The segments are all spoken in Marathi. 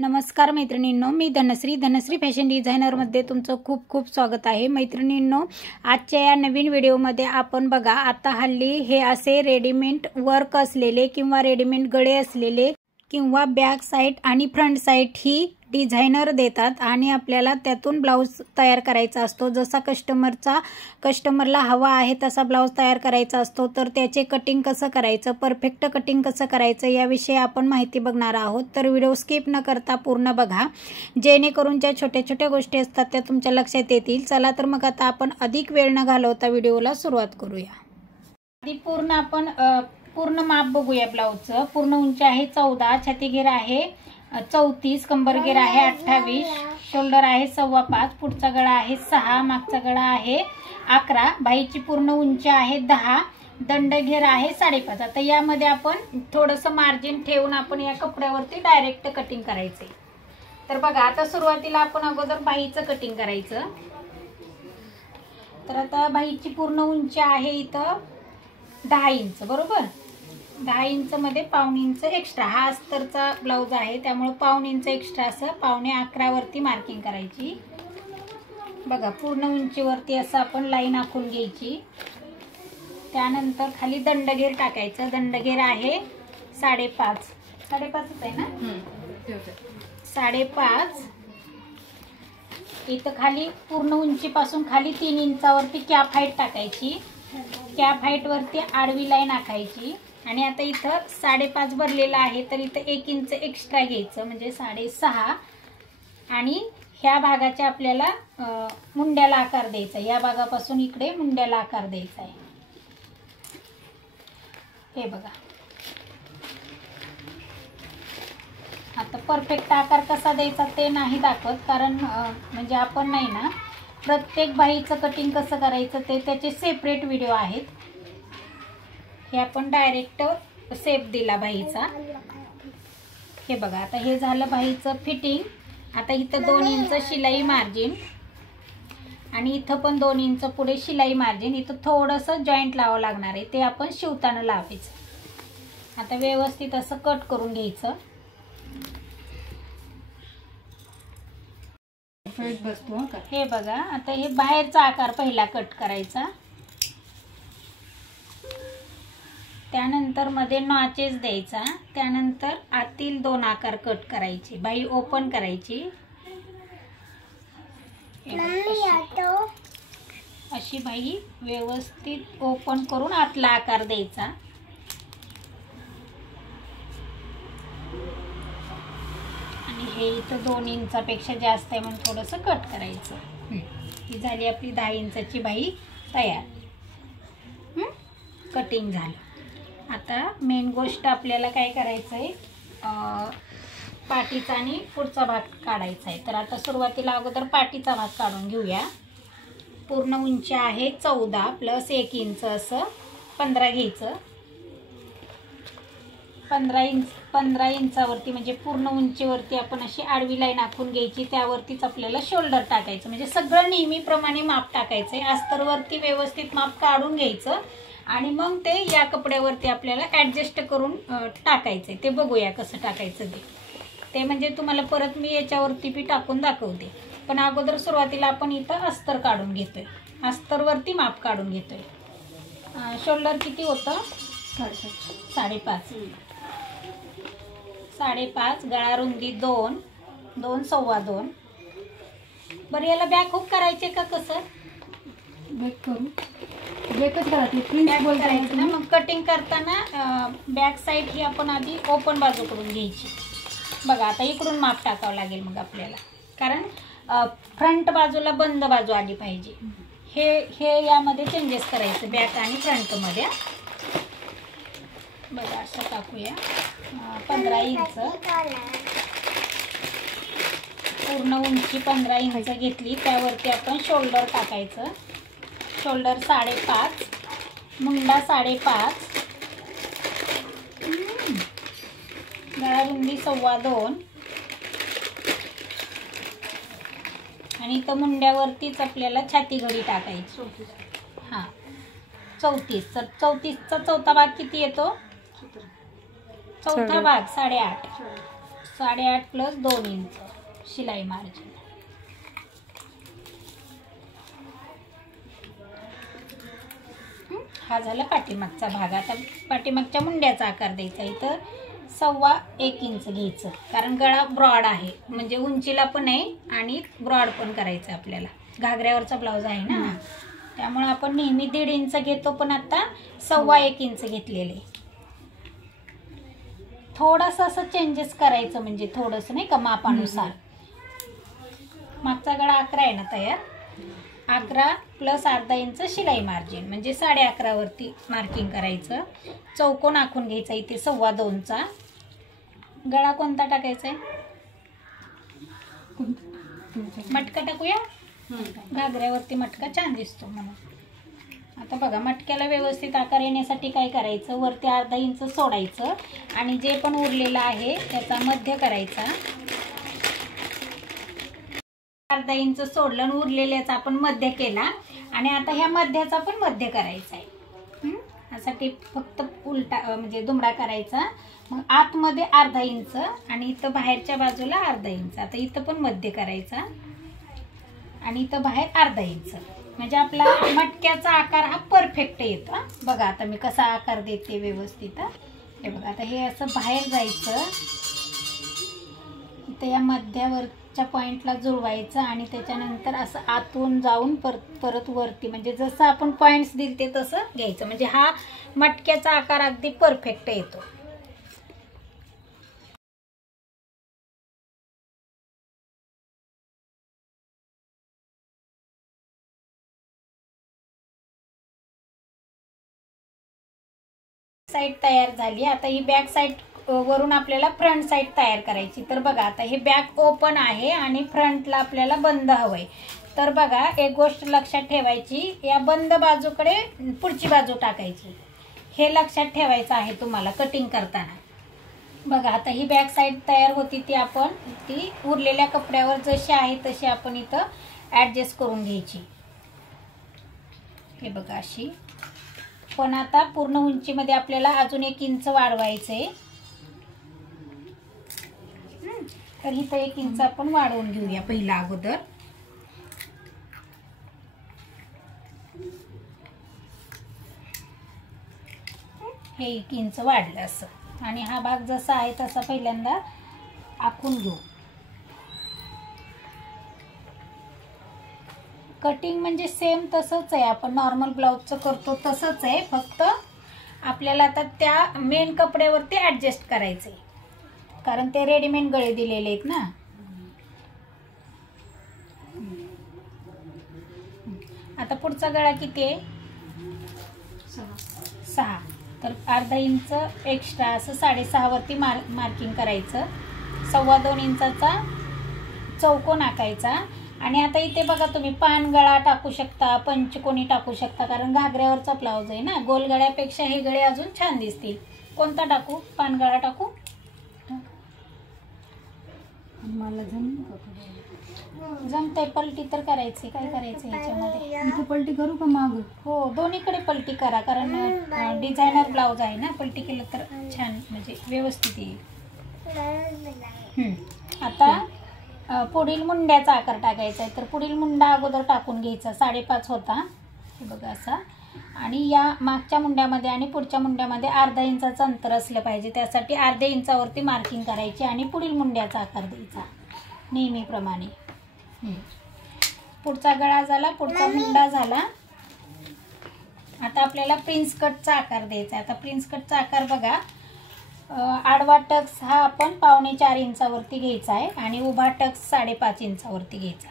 नमस्कार मैत्रिणींनो, मी धनश्री फॅशन डिझायनरमध्ये तुमचं खूप खूप स्वागत आहे। मैत्रिणींनो, आजच्या या नवीन व्हिडिओमध्ये आपण बघा, आता हल्ली हे असे रेडीमेड वर्क असलेले किंवा रेडीमेड गळे असलेले किंवा बॅक साइड आणि फ्रंट साइड ही डिझायनर देतात आणि आपल्याला त्यातून ब्लाउज तयार करायचा असतो। जसा कस्टमरला हवा आहे तसा ब्लाउज तयार करायचा असतो, तर त्याचे कटिंग कसं करायचं, परफेक्ट कटिंग कसं करायचं याविषयी आपण माहिती बघणार आहोत। तर व्हिडिओ स्किप न करता पूर्ण बघा, जेणेकरून ज्या छोट्या छोट्या गोष्टी असतात त्या तुमच्या लक्षात येतील। चला तर मग आता आपण अधिक वेळ न घालवता व्हिडिओला सुरुवात करूया। आधी पूर्ण माप बघूया ब्लाउजचं। पूर्ण उंची आहे 14, छाती घेर आहे 34, कंबर घेर आहे 28, शोल्डर आहे 5.25, पुढचा गळा आहे 6, मागचा गळा आहे 11, बाहीची पूर्ण उंची आहे 10, दंड घेर आहे 5.5। आता यामध्ये आपण थोडंसं मार्जिन ठेवून आपण या कपड्यावरती डायरेक्ट कटिंग करायचे। तर बघा, आता सुरुवातीला आपण अगोदर बाहीचं कटिंग करायचं। तर आता बाहीची पूर्ण उंची आहे इथं 10 इंच, बरोबर। 10 इंच मध्ये पाऊण इंच एक्स्ट्रा, हा अस्तरचा ब्लाउज आहे त्यामुळे पाऊण इंच एक्स्ट्रा असं 11.25 वरती मार्किंग करायची। बघा, पूर्ण उंचीवरती असं आपण लाईन आखून घ्यायची। त्यानंतर खाली दंडघेर टाकायचं। दंडघेर आहे 5.5, 5.5च आहे ना, 5.5। इथं खाली पूर्ण उंचीपासून खाली 3 इंचावरती कॅप हाईट टाकायची। कॅप हाईट वरती आडवी लाईन आखायची आणि आता इथं 5.5 भरलेला आहे तर इथं 1 इंच एक्स्ट्रा घ्यायचं म्हणजे 6.5 आणि ह्या भागाच्या आपल्याला मुंड्याला आकार द्यायचा। या भागापासून इकडे मुंड्याला आकार द्यायचा आहे। हे बघा, आता परफेक्ट आकार कसा द्यायचा ते नाही दाखवत, कारण म्हणजे आपण नाही ना प्रत्येक बाहीचं कटिंग कसं करायचं ते त्याचे सेपरेट व्हिडिओ आहेत। हे आपण डायरेक्ट शेप दिला बाहीचा। हे बघा, आता हे झालं बाहीचं फिटिंग। आता इथं 2 इंच शिलाई मार्जिन आणि इथं पण 2 इंच पुढे शिलाई मार्जिन। इथं थोडंसं जॉईंट लावावं लागणार आहे, ते आपण शिवताना लावायचं। आता व्यवस्थित असं कट करून घ्यायचं। हे बघा, आता हे बाहेरचा आकार पहिला कट करायचा, त्यानंतर मध्ये नॉचेस द्यायचा, त्यानंतर आतील 2 आकार कट करायचे, बाही ओपन करायची। अशी बाही व्यवस्थित ओपन करून आतला आकार द्यायचा। आणि हे इथं 2 इंचापेक्षा जास्त आहे म्हणून थोडंसं कट करायचं। ही झाली आपली 10 इंचाची बाही तयार। कटिंग झालं। आता मेन गोष्ट आपल्याला काय करायचं आहे, पाठीचा आणि पुढचा भाग काढायचा आहे। तर आता सुरुवातीला अगोदर पाठीचा भाग काढून घेऊया। पूर्ण उंची आहे 14 प्लस 1 इंच असं 15 घ्यायचं। 15 इंचावरती म्हणजे पूर्ण उंचीवरती आपण अशी आडवी लाईन आखून घ्यायची, त्यावरतीच आपल्याला शोल्डर टाकायचं। म्हणजे सगळं नेहमीप्रमाणे माप टाकायचं आहे। अस्तरवरती व्यवस्थित माप काढून घ्यायचं आणि मग ते या कपड्यावरती आपल्याला ॲडजस्ट करून टाकायचं। ते बघूया कसं टाकायचं ते म्हणजे तुम्हाला परत मी याच्यावरती बी टाकून दाखवते, पण अगोदर सुरुवातीला आपण इथं अस्तर काढून घेतोय, अस्तरवरती माप काढून घेतोय। शोल्डर किती होतं? 5.5, 5.5, गळा रुंदी 2, 2 2.25। बरं, याला बॅक हुक करायचे का कसं? बॅक करू, बॅकच करायचं ना। मग कटिंग करताना बॅक साईड ही आपण आधी ओपन बाजू करून घ्यायची। बघा, आता इकडून माप टाकावं लागेल मग आपल्याला, कारण फ्रंट बाजूला बंद बाजू आली पाहिजे। हे यामध्ये चेंजेस करायचं बॅक आणि फ्रंटमध्ये। बघा, असं टाकूया। 15 इंच पूर्ण उंची 15 इंच घेतली, त्यावरती आपण शोल्डर टाकायचं। शोल्डर 5.5, मुंडा 5.5, गळा रुंदी 2.25 आणि इथं मुंड्यावरतीच आपल्याला छाती घडी टाकायची। हां, 34। तर 34चा चौथा भाग किती येतो? चौथा भाग 8.5, 8.5 प्लस 2 इंच शिलाई मार्जिन. हा झाला पाठीमागचा भाग. आता पाठीमागच्या मुंड्याचा आकार द्यायचा. इथं 1.25 इंच घ्यायचं, कारण गळा ब्रॉड आहे, म्हणजे उंचीला पण आहे आणि ब्रॉड पण करायचं आपल्याला. घागऱ्यावरचा ब्लाऊज आहे ना, त्यामुळे आपण नेहमी 1.5 इंच घेतो, पण आता 1.25 इंच घेतलेले. थोडंसं असं चेंजेस करायचं, म्हणजे थोडंसं नाही का मापानुसार. मागचा गळा 11 आहे ना तयार. 11 प्लस अर्धा इंच शिलाई मार्जिन, म्हणजे 11.5 वरती मार्किंग करायचं. चौकोन आखून घ्यायचा इथे 2.25चा. गळा कोणता टाकायचा आहे? मटका टाकूया. घागऱ्यावरती मटका छान दिसतो म्हणून. आता बघा, मटक्याला व्यवस्थित आकार येण्यासाठी काय करायचं, वरती अर्धा इंच सोडायचं आणि जे पण उरलेलं आहे त्याचा मध्य करायचा. अर्धा इंच सोडलं आणि उरलेल्याचा आपण मध्य केला. आणि आता ह्या मध्याचा पण मध्य करायचा आहे. यासाठी फक्त उलटा म्हणजे दुमडा करायचा. मग आतमध्ये अर्धा इंच आणि इथं बाहेरच्या बाजूला अर्धा इंच. आता इथं पण मध्य करायचा आणि इथं बाहेर अर्धा इंच, म्हणजे आपला मटक्याचा आकार हा परफेक्ट येतो. बघा आता मी कसा आकार देते व्यवस्थित. हे बघा, आता हे असं बाहेर जायचं, इथं या मध्यावरच्या पॉइंटला जुळवायचं आणि त्याच्यानंतर असं आतून जाऊन परत वरती, म्हणजे जसं आपण पॉइंट्स दिले तसं घ्यायचं, म्हणजे हा मटक्याचा आकार अगदी परफेक्ट येतो. साईड तयार झाली. आता ही बॅक साईड वरून आपल्याला फ्रंट साईड तयार करायची. तर बघा, आता हे बॅक ओपन आहे आणि फ्रंटला आपल्याला बंद हवंय. तर बघा, एक गोष्ट लक्षात ठेवायची, या बंद बाजूकडे पुढची बाजू टाकायची, हे लक्षात ठेवायचं आहे तुम्हाला कटिंग करताना. बघा, आता ही बॅक साईड तयार होती, ती उरलेल्या कपड्यावर जशी आहे तशी आपण इथं ॲडजस्ट करून घ्यायची. हे बघा अशी. पण आता पूर्ण उंचीमध्ये आपल्याला अजून 1 इंच वाढवायचंय. तर इथं 1 इंच आपण वाढवून घेऊया पहिला अगोदर. हे 1 इंच वाढलं असं. आणि हा भाग जसा आहे तसा पहिल्यांदा आखून घेऊ. कटिंग म्हणजे सेम तसंच आहे, आपण नॉर्मल ब्लाऊजचं करतो तसंच आहे, फक्त आपल्याला आता त्या मेन कपड्यावरती ॲडजस्ट करायचं आहे, कारण ते रेडीमेड गळे दिलेले आहेत ना. आता पुढचा गळा किती आहे? 6. तर अर्धा इंच एक्स्ट्रा असं 6.5 वरती मार्किंग करायचं. 2.25 इंचाचा चौकोन आखायचा. आणि आता इथे बघा, तुम्ही पान गळा टाकू शकता, पंचकोनी टाकू शकता, कारण घागऱ्यावरचा ब्लाऊज आहे ना. गोल गळ्यापेक्षा हे गळे अजून छान दिसतील. कोणता टाकू? पान गळा टाकू? मला जमतंय. पलटी तर करायची. काय करायचं ह्याच्यामध्ये? इथे पलटी करू का माग? हो, दोन्हीकडे पलटी करा, कारण डिझायनर ब्लाऊज आहे ना. पलटी केलं तर छान, म्हणजे व्यवस्थित येईल. आता पुढील मुंड्याचा आकार टाकायचा आहे. तर पुढील मुंडा अगोदर टाकून घ्यायचा. 5.5 होता, हे बघा असा. आणि या मागच्या मुंड्यामध्ये आणि पुढच्या मुंड्यामध्ये अर्धा इंचाचं अंतर असलं पाहिजे. त्यासाठी अर्ध्या इंचावरती मार्किंग करायची आणि पुढील मुंड्याचा आकार द्यायचा नेहमीप्रमाणे. पुढचा गळा झाला, पुढचा मुंडा झाला. आता आपल्याला प्रिन्स कटचा आकार द्यायचा आहे. आता प्रिन्स कटचा आकार बघा, आडवा टक्स हा आपण 4.25 इंचावरती घ्यायचा आहे आणि उभा टक्स 5.5 इंचावरती घ्यायचा.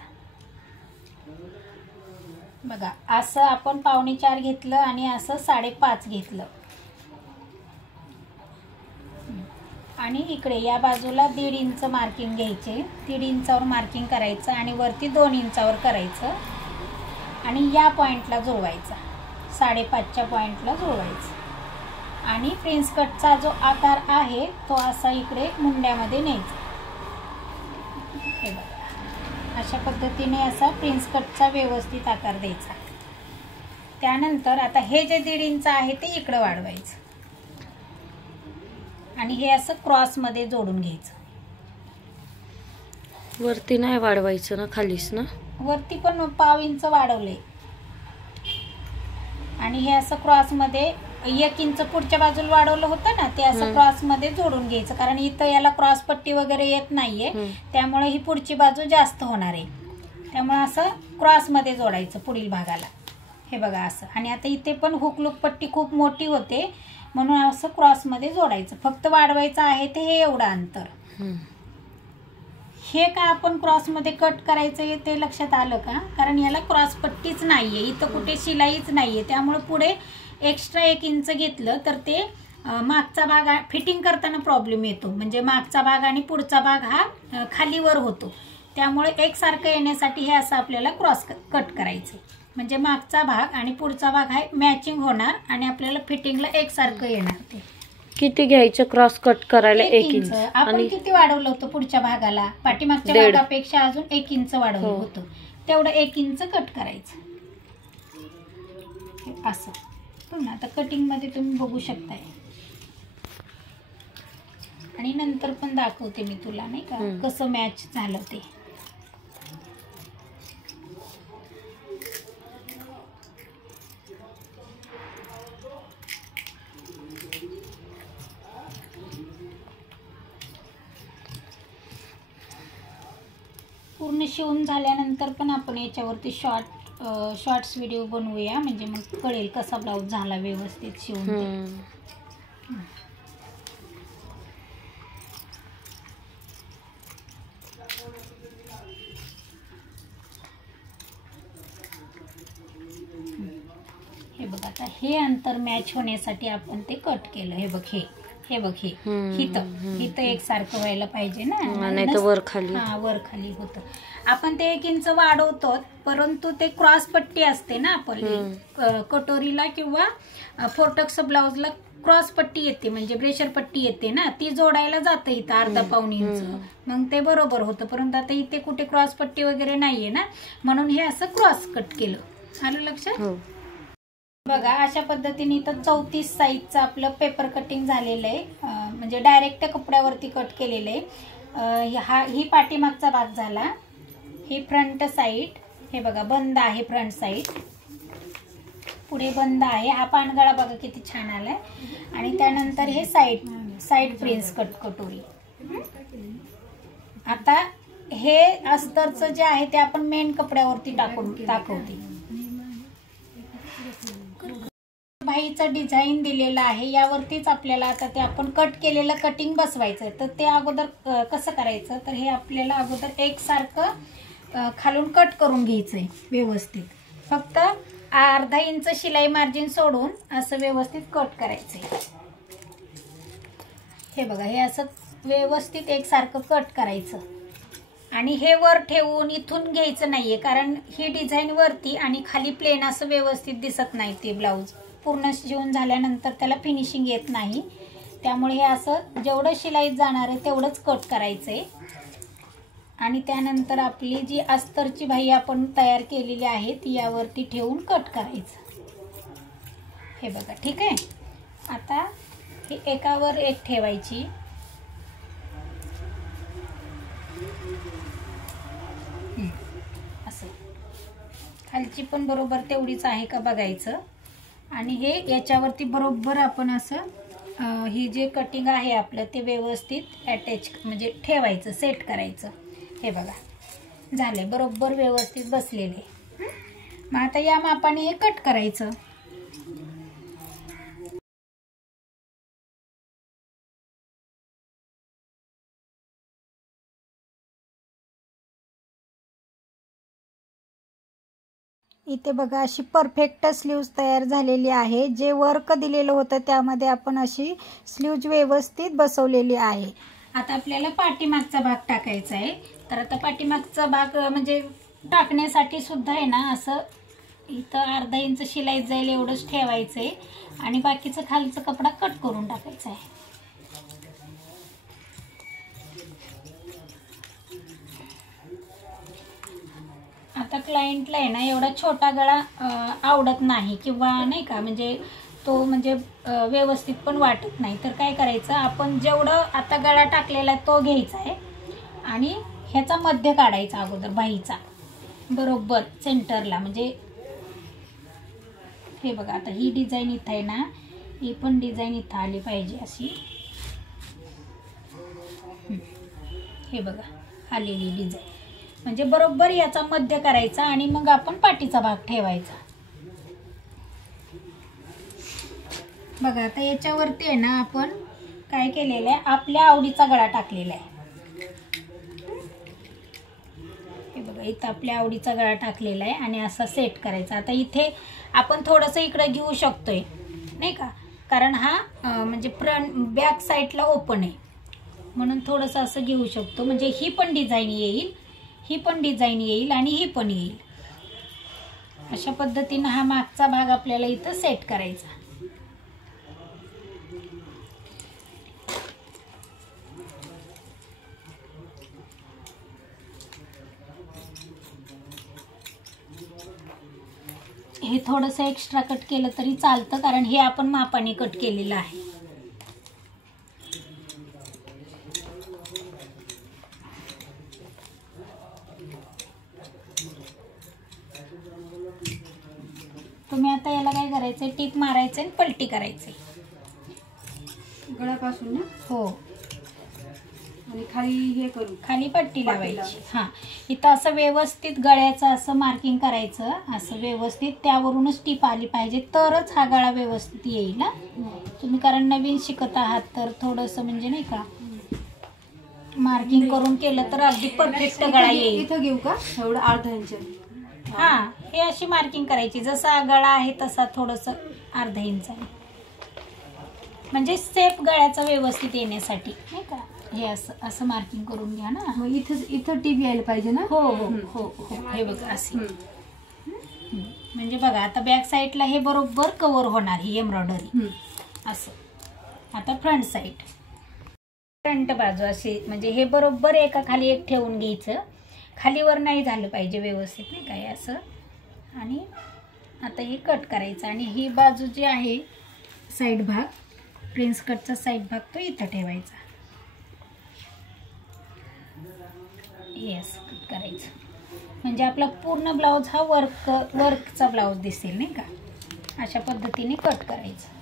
बघा, असं आपण 4.25 घेतलं आणि असं 5.5 घेतलं. आणि इकडे या बाजूला 1.5 इंच मार्किंग घ्यायचे. 1.5 इंचावर मार्किंग करायचं आणि वरती 2 इंचावर करायचं आणि या पॉईंटला जुळवायचा. 5.5च्या पॉईंटला जुळवायचं. आणि प्रिन्स कटचा जो आकार आहे तो असा इकडे मुंड्यामध्ये न्यायचा. हे बघा, अशा पद्धतीने असा प्रिन्स कटचा व्यवस्थित आकार द्यायचा. त्यानंतर आता हे जे 1.5 इंच आहे ते इकडे वाढवायचं आणि हे असं क्रॉसमध्ये जोडून घ्यायचं. वरती नाही वाढवायचं ना, खालीच ना? वरती पण 1.5 इंच वाढवले आणि हे असं क्रॉस मध्ये 1 इंच पुढच्या बाजूला वाढवलं होतं ना, ते असं क्रॉस मध्ये जोडून घ्यायचं. कारण इथं याला क्रॉस पट्टी वगैरे येत नाहीये, त्यामुळे ही पुढची बाजू जास्त होणार आहे. त्यामुळे असं क्रॉस मध्ये जोडायचं पुढील भागाला. हे बघा असं. आणि आता इथे पण हुकलूक पट्टी खूप मोठी होते, म्हणून असं क्रॉस मध्ये जोडायचं. फक्त वाढवायचं आहे ते हे एवढं अंतर. हे का आपण क्रॉस मध्ये कट करायचं ते लक्षात आलं का? कारण याला क्रॉस पट्टीच नाहीये, इथं कुठे शिलाईच नाहीये. त्यामुळे पुढे एक्स्ट्रा 1 इंच घेतलं तर ते मागचा भाग फिटिंग करताना प्रॉब्लेम येतो. म्हणजे मागचा भाग आणि पुढचा भाग हा खालीवर होतो. त्यामुळे एकसारखं येण्यासाठी हे असं आपल्याला क्रॉस कट करायचं. म्हणजे मागचा भाग आणि पुढचा भाग हा मॅचिंग होणार आणि आपल्याला फिटिंगला एकसारखं येणार. ते किती घ्यायचं क्रॉस कट करायला? 1 इंच. आपण किती वाढवलं होतं पुढच्या भागाला? पाठीमागच्या भागापेक्षा अजून 1 इंच वाढवलं होतं. तेवढं 1 इंच कट करायचं असं. आता कटिंग मध्ये तुम्ही बघू शकताय आणि नंतर पण दाखवते मी तुला, नाही का, कसं मॅच झालं ते. पूर्ण शिवून झाल्यानंतर पण आपण याच्यावरती शॉर्ट्स व्हिडिओ बनवूया, म्हणजे मग कळेल कसा ब्लाऊज झाला व्यवस्थित शिवून. हे बघ, आता हे अंतर मॅच होण्यासाठी आपण ते कट केलं. हे बघ, हे बघ, हे हिथं एकसारखं व्हायला पाहिजे ना, नाही तर वर खाली. वर खाली होतं. आपण ते 1 इंच वाढवतो, परंतु ते क्रॉस पट्टी असते ना आपली कटोरीला किंवा फोर्टक्स ब्लाउजला क्रॉस पट्टी येते, म्हणजे ब्रेशर पट्टी येते ना, ती जोडायला जातं इथं 1/2-1.5 इंच. मग ते बरोबर होतं. परंतु आता इथे कुठे क्रॉस पट्टी वगैरे नाहीये ना, म्हणून हे असं क्रॉस कट केलं. आलं लक्षात? बघा, अशा पद्धतीने इथं 34 साईजचं आपलं पेपर कटिंग झालेलं आहे. म्हणजे डायरेक्ट कपड्यावरती कट केलेलं आहे. ही पाठीमागचा भाग झाला. ही फ्रंट साईड, हे बघा बंद आहे फ्रंट साईड, पुढे बंद आहे. हा पानगळा बघा किती छान आलाय. आणि त्यानंतर हे साईड प्रिन्स कटोरी. आता हे अस्तरचं जे आहे ते आपण मेन कपड्यावरती दाखवते. बाईचं डिझाईन दिलेलं आहे, यावरतीच आपल्याला आता ते आपण कट केलेलं कटिंग बसवायचं. तर ते अगोदर कसं करायचं, तर हे आपल्याला अगोदर एकसारखं खालून कट करून घ्यायचंय व्यवस्थित. फक्त 1/2 इंच शिलाई मार्जिन सोडून असं व्यवस्थित कट करायचंय. हे बघा, हे असं व्यवस्थित एकसारखं कट करायचं. आणि हे वर ठेवून इथून घ्यायचं नाहीये, कारण ही डिझाईन वरती आणि खाली प्लेन असं व्यवस्थित दिसत नाही. ते ब्लाऊज पूर्ण शिवून झाल्यानंतर त्याला फिनिशिंग येत नाही. त्यामुळे हे असं जेवढं शिलाईत जाणार आहे तेवढंच कट करायचंय. आणि त्यानंतर आपली जी अस्तरची बाही आपण तयार केलेली आहे ती यावरती ठेवून कट करायचं. हे बघा, ठीक आहे. आता हे एकावर एक ठेवायची. असं खालची पण बरोबर तेवढीच आहे का बघायचं. आणि हे याच्यावरती बरोबर आपण असं हे जे कटिंग आहे आपलं ते व्यवस्थित अटॅच म्हणजे ठेवायचं, सेट करायचं. हे बघा, झाले बरोबर व्यवस्थित बसलेले. मग आता या मापाने हे कट करायचं. इथे बघा अशी परफेक्ट स्लीव्ज तयार झालेली आहे. जे वर्क दिलेलं होतं त्यामध्ये आपण अशी स्लीव्ज व्यवस्थित बसवलेली आहे. आता आपल्याला पाठीमागचा भाग टाकायचा आहे. तर आता पाठीमागचा भाग म्हणजे टाकण्यासाठी सुद्धा आहे ना, असं इथं 1/2 इंच शिलाई जाईल एवढंच ठेवायचं आहे आणि बाकीचं खालचा कपडा कट करून टाकायचा आहे. आता क्लायंटला आहे ना एवढा छोटा गळा आवडत नाही किंवा नाही का, म्हणजे तो म्हणजे व्यवस्थित पण वाटत नाही. तर काय करायचं, आपण जेवढं आता गळा टाकलेला तो घ्यायचा आहे आणि ह्याचा मध्य काढायचा अगोदर बाहीचा बरोबर सेंटरला. म्हणजे हे बघा आता ही डिझाईन इथं आहे ना, ही पण डिझाईन इथं आली पाहिजे अशी. हे बघा आलेली डिझाईन, म्हणजे बरोबर याचा मध्य करायचा आणि मग आपण पाठीचा भाग ठेवायचा. बघा आता याच्यावरती आहे ना आपण काय केलेलं आहे, आपल्या आवडीचा गळा टाकलेला आहे. हे बघा इथं आपल्या आवडीचा गळा टाकलेला आहे आणि असा सेट करायचा. आता इथे आपण थोडंसं इकडं घेऊ शकतोय नाही का, कारण हा म्हणजे फ्रंट बॅक साईडला ओपन आहे म्हणून थोडंसं असं घेऊ शकतो. म्हणजे ही पण डिझाईन येईल, ही पण डिझाईन येईल आणि ही पण येईल. अशा पद्धतीनं हा मागचा भाग आपल्याला इथं सेट करायचा. हे थोडंसं एक्स्ट्रा कट केलं तरी चालतं, कारण हे आपण मापाने कट केलेलं आहे. तुम्ही आता याला काय करायचंय, टीप मारायचं आणि पलटी करायची गळ्यापासून ना. हो, आणि खाली हे करू, खाली पट्टी लावायची. हां, इथं असं व्यवस्थित गळ्याचं असं मार्किंग करायचं, असं व्यवस्थित. त्यावरूनच टीप आली पाहिजे तरच हा गळा व्यवस्थित येईल ना. तुम्ही कारण नवीन शिकत आहात तर थोडंसं म्हणजे नाही का मार्किंग करून केलं तर अगदी परफेक्ट गळा येईल. इथं घेऊ का एवढं अर्धा इंच? हां, हे अशी मार्किंग करायची, जसा गळा आहे तसा थोडंसं अर्धा इंच, म्हणजे सेफ गळ्याचा व्यवस्थित येण्यासाठी नाही का. हे असं असं मार्किंग करून घ्या ना. मग इथं टीप यायला पाहिजे ना. हो हो हो हो, हे बघा असे. म्हणजे बघा आता बॅक साईडला हे बरोबर कव्हर होणार ही एम्ब्रॉयडरी असं. आता फ्रंट साईड, फ्रंट बाजू अशी, म्हणजे हे बरोबर एका खाली एक ठेवून घ्यायचं. खालीवर नाही झालं पाहिजे व्यवस्थित नाही काय असं. आणि आता हे कट करायचं आणि ही बाजू जी आहे साईड भाग, प्रिन्स कटचा साईड भाग तो इथं ठेवायचा. येस, कट करायचं म्हणजे आपला पूर्ण ब्लाऊज हा वर्कचा ब्लाऊज दिसेल नाही का. अशा पद्धतीने कट करायचं.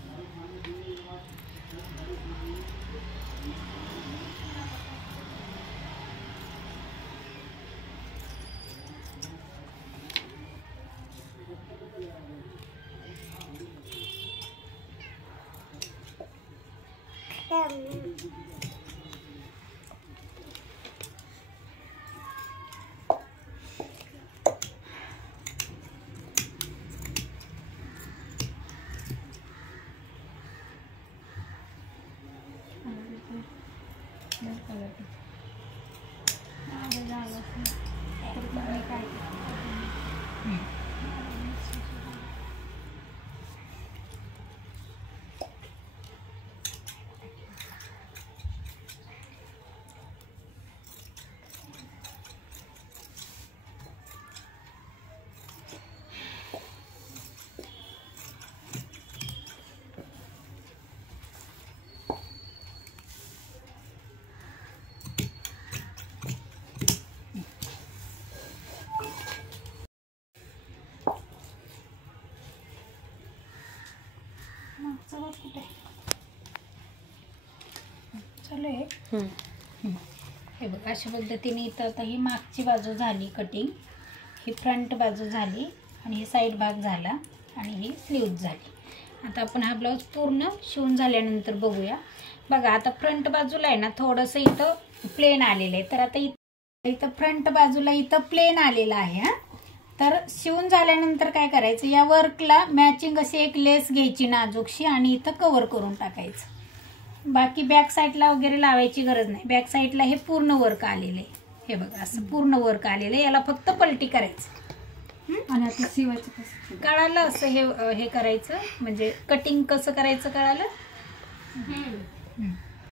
कुठे चालू आहे. हे बघा अशा पद्धतीने इथं आता ही मागची बाजू झाली कटिंग, ही फ्रंट बाजू झाली आणि ही साईड भाग झाला आणि ही स्लीव्ज झाली. आता आपण हा ब्लाऊज पूर्ण शिवून झाल्यानंतर बघूया. बघा आता फ्रंट बाजूला आहे ना थोडंसं इथं प्लेन आलेलं आहे, तर आता इथं फ्रंट बाजूला इथं प्लेन आलेलं आहे. हां, तर शिवून झाल्यानंतर काय करायचं, या वर्कला मॅचिंग अशी एक लेस घ्यायची नाजूकशी आणि इथं कव्हर करून टाकायचं. बाकी बॅक साईडला वगैरे लावायची गरज नाही. बॅक साईडला हे पूर्ण वर्क आलेलं आहे. हे बघा असं पूर्ण वर्क आलेलं आहे. याला फक्त पलटी करायचं आणि आता शिवायचं कसं कळालं. असं हे करायचं म्हणजे कटिंग कसं करायचं कळालं.